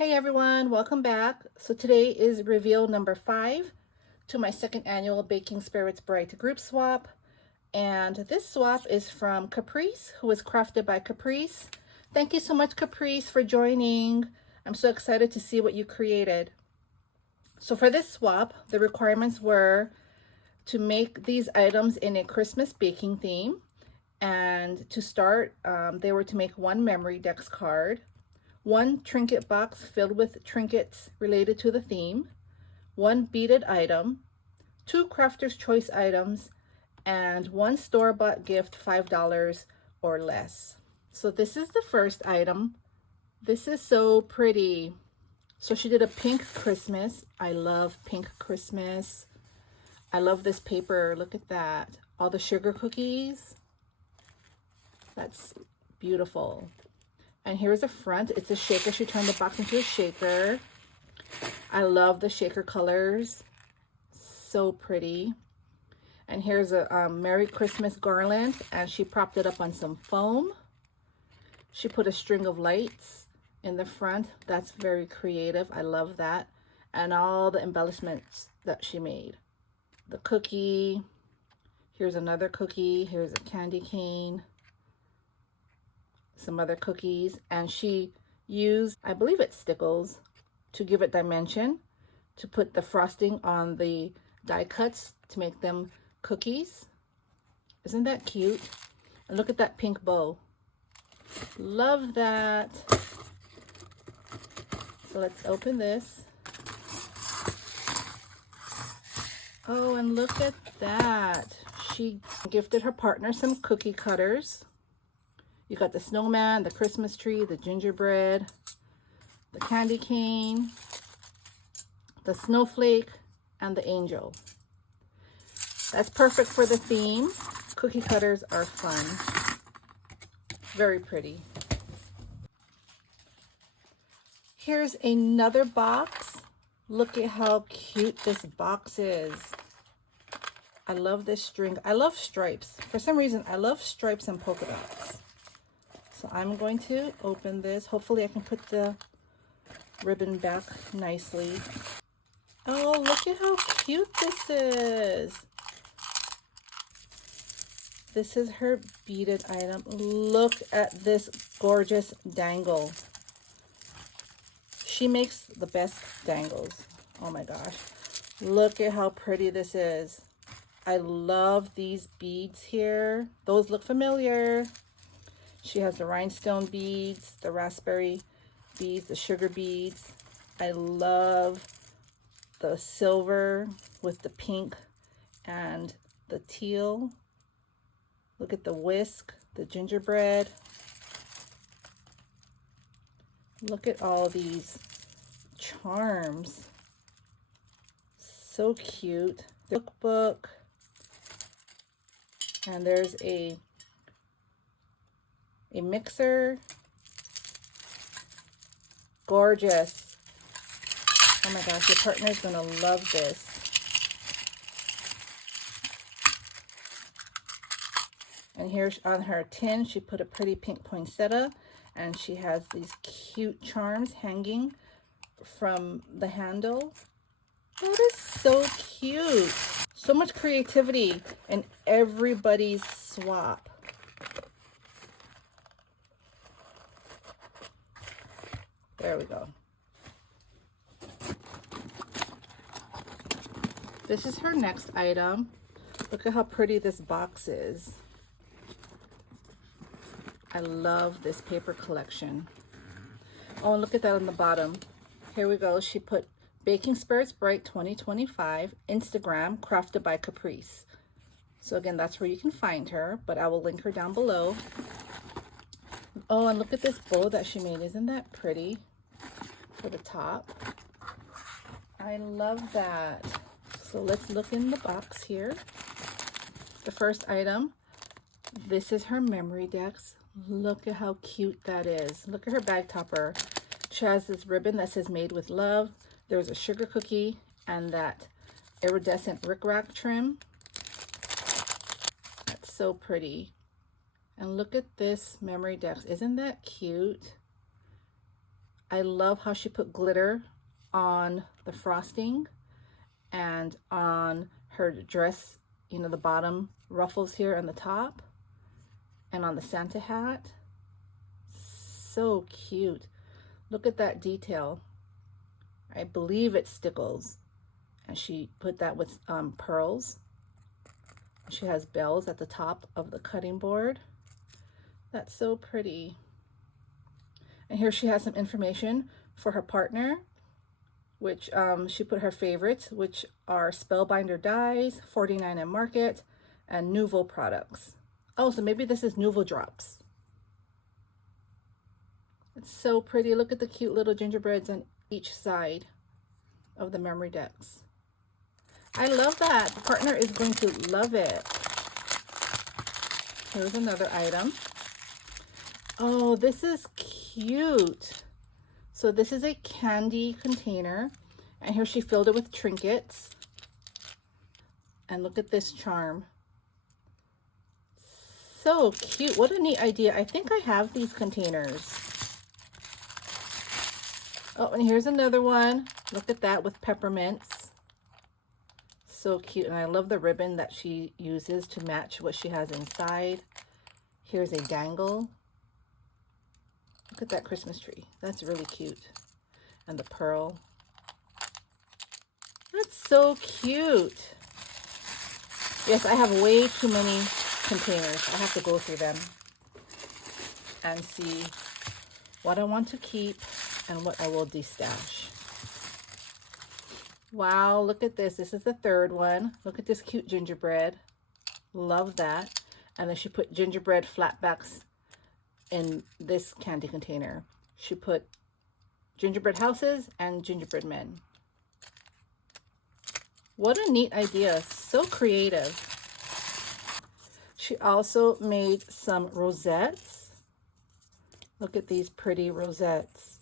Hey everyone, welcome back. So today is reveal number 5 to my second annual Baking Spirits Bright group swap. And this swap is from Caprice, who was crafted by Caprice. Thank you so much, Caprice, for joining. I'm so excited to see what you created. So for this swap, the requirements were to make these items in a Christmas baking theme. And to start, they were to make one memory dex card, one trinket box filled with trinkets related to the theme, one beaded item, two crafter's choice items, and one store-bought gift, $5 or less. So this is the first item. This is so pretty. So she did a pink Christmas. I love pink Christmas. I love this paper. Look at that. All the sugar cookies. That's beautiful. And here's the front. It's a shaker. She turned the box into a shaker. I love the shaker colors. So pretty. And here's a Merry Christmas garland. And she propped it up on some foam. She put a string of lights in the front. That's very creative. I love that. And all the embellishments that she made. The cookie. Here's another cookie. Here's a candy cane. Some other cookies, and she used, I believe it's stickles, to give it dimension, to put the frosting on the die cuts to make them cookies. Isn't that cute? And look at that pink bow. Love that. So let's open this. Oh, and look at that. She gifted her partner some cookie cutters. You got the snowman, the Christmas tree, the gingerbread, the candy cane, the snowflake, and the angel. That's perfect for the theme. Cookie cutters are fun. Very pretty. Here's another box. Look at how cute this box is. I love this string. I love stripes. For some reason, I love stripes and polka dots. So I'm going to open this. Hopefully I can put the ribbon back nicely. Oh, look at how cute this is. This is her beaded item. Look at this gorgeous dangle. She makes the best dangles. Oh my gosh. Look at how pretty this is. I love these beads here. Those look familiar. She has the rhinestone beads, the raspberry beads, the sugar beads. I love the silver with the pink and the teal. Look at the whisk, the gingerbread. Look at all these charms. So cute. The cookbook. And there's a mixer. Gorgeous. Oh my gosh, your partner's gonna love this. And here on her tin, she put a pretty pink poinsettia, and she has these cute charms hanging from the handle. That is so cute. So much creativity in everybody's swap. There we go. This is her next item. Look at how pretty this box is. I love this paper collection. Oh, and look at that on the bottom. Here we go. She put Baking Spirits Bright 2025, Instagram, crafted by Caprice. So again, that's where you can find her, but I will link her down below. Oh, and look at this bow that she made. Isn't that pretty? For the top. I love that. So let's look in the box here. The first item, this is her memory dex. Look at how cute that is. Look at her bag topper. She has this ribbon that says made with love. There's a sugar cookie and that iridescent rickrack trim. That's so pretty. And look at this memory dex. Isn't that cute? I love how she put glitter on the frosting and on her dress, you know, the bottom ruffles here on the top and on the Santa hat. So cute. Look at that detail. I believe it's stickles. And she put that with pearls. She has bells at the top of the cutting board. That's so pretty. And here she has some information for her partner, which she put her favorites, which are Spellbinder Dies, 49 at Market, and Nouveau products. Oh, so maybe this is Nouveau drops. It's so pretty. Look at the cute little gingerbreads on each side of the memory decks. I love that. The partner is going to love it. Here's another item. Oh, this is cute. So this is a candy container, and here she filled it with trinkets. And look at this charm. So cute. What a neat idea. I think I have these containers. Oh, and here's another one. Look at that with peppermints. So cute. And I love the ribbon that she uses to match what she has inside. Here's a dangle. Look at that Christmas tree. That's really cute. And the pearl. That's so cute. Yes, I have way too many containers. I have to go through them and see what I want to keep and what I will destash. Wow, look at this. This is the third one. Look at this cute gingerbread. Love that. And then she put gingerbread flatbacks in this candy container. She put gingerbread houses and gingerbread men. What a neat idea. So creative. She also made some rosettes. Look at these pretty rosettes.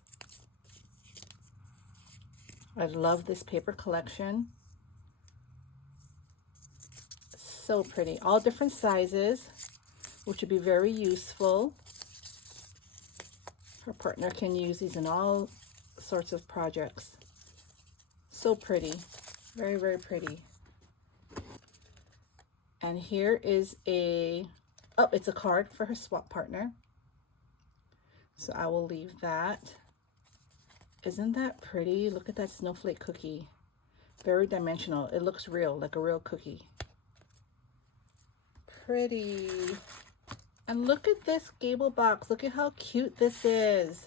I love this paper collection. So pretty. All different sizes, which would be very useful. Her partner can use these in all sorts of projects. So pretty. Very, very pretty. And here is it's a card for her swap partner. So I will leave that. Isn't that pretty? Look at that snowflake cookie. Very dimensional. It looks real, like a real cookie. Pretty. And look at this gable box. Look at how cute this is.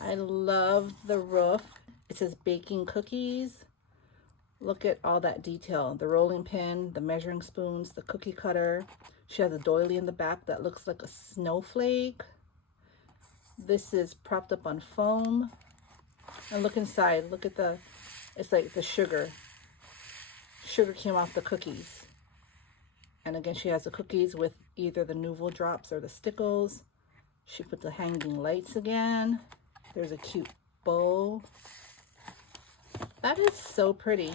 I love the roof. It says baking cookies. Look at all that detail. The rolling pin, the measuring spoons, the cookie cutter. She has a doily in the back that looks like a snowflake. This is propped up on foam. And look inside. Look at it's like the sugar. Sugar came off the cookies. And again, she has the cookies with either the Nouveau drops or the stickles. She put the hanging lights again. There's a cute bow. That is so pretty.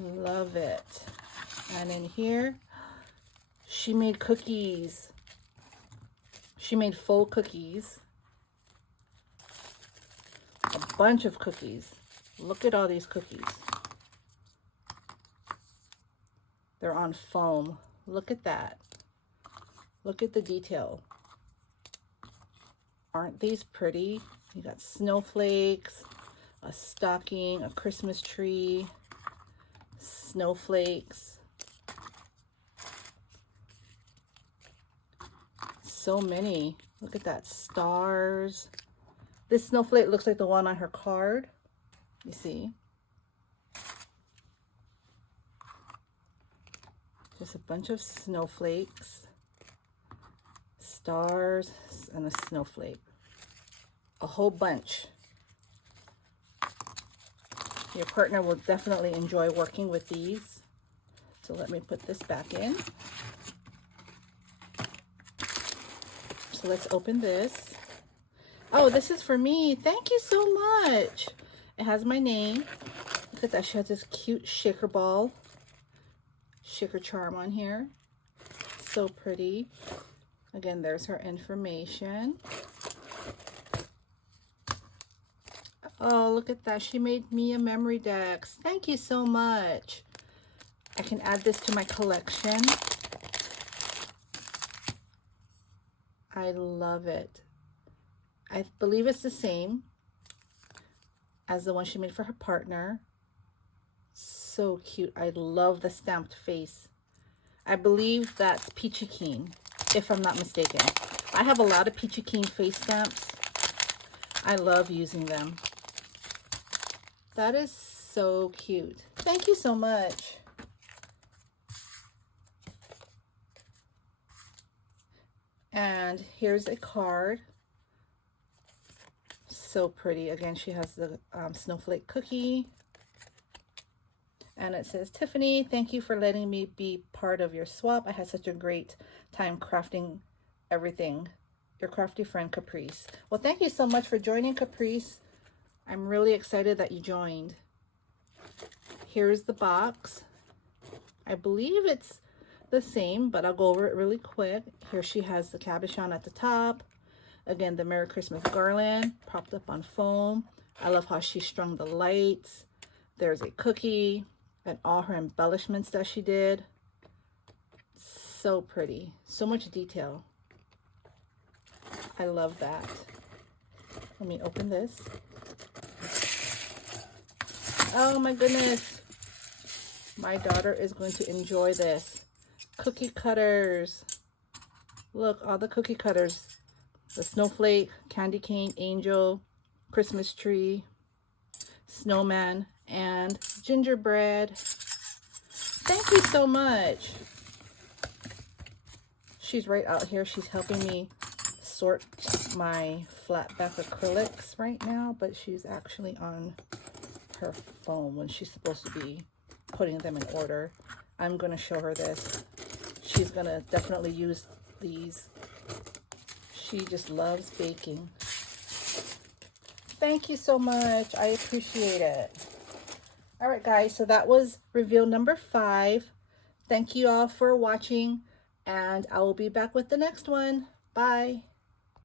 Love it. And in here, she made cookies. She made faux cookies. A bunch of cookies. Look at all these cookies. They're on foam. Look at that. Look at the detail. Aren't these pretty? You got snowflakes, a stocking, a Christmas tree, snowflakes. So many. Look at that. Stars. This snowflake looks like the one on her card. You see? Just a bunch of snowflakes, stars, and a snowflake. A whole bunch. Your partner will definitely enjoy working with these. So let me put this back in. So let's open this. Oh, this is for me. Thank you so much. It has my name. Look at that. She has this cute shaker ball. Shaker charm on here. So pretty. Again, there's her information. Oh, look at that. She made me a memory dex. Thank you so much. I can add this to my collection. I love it. I believe it's the same as the one she made for her partner. So cute. I love the stamped face. I believe that's Peachy Keen, if I'm not mistaken. I have a lot of Peachy Keen face stamps. I love using them. That is so cute. Thank you so much. And here's a card. So pretty. Again, she has the snowflake cookie. And it says, Tiffany, thank you for letting me be part of your swap. I had such a great time crafting everything. Your crafty friend, Caprice. Well, thank you so much for joining, Caprice. I'm really excited that you joined. Here's the box. I believe it's the same, but I'll go over it really quick. Here she has the cabochon at the top. Again, the Merry Christmas garland propped up on foam. I love how she strung the lights. There's a cookie and all her embellishments that she did. So pretty. So much detail. I love that. Let me open this. Oh my goodness. My daughter is going to enjoy this. Cookie cutters. Look, all the cookie cutters. The snowflake, candy cane, angel, Christmas tree, snowman, and gingerbread. Thank you so much. She's right out here. She's helping me sort my flat back acrylics right now, but she's actually on her phone when she's supposed to be putting them in order. I'm going to show her this. She's going to definitely use these. She just loves baking. Thank you so much. I appreciate it. All right, guys, so that was reveal number 5. Thank you all for watching, and I will be back with the next one. Bye.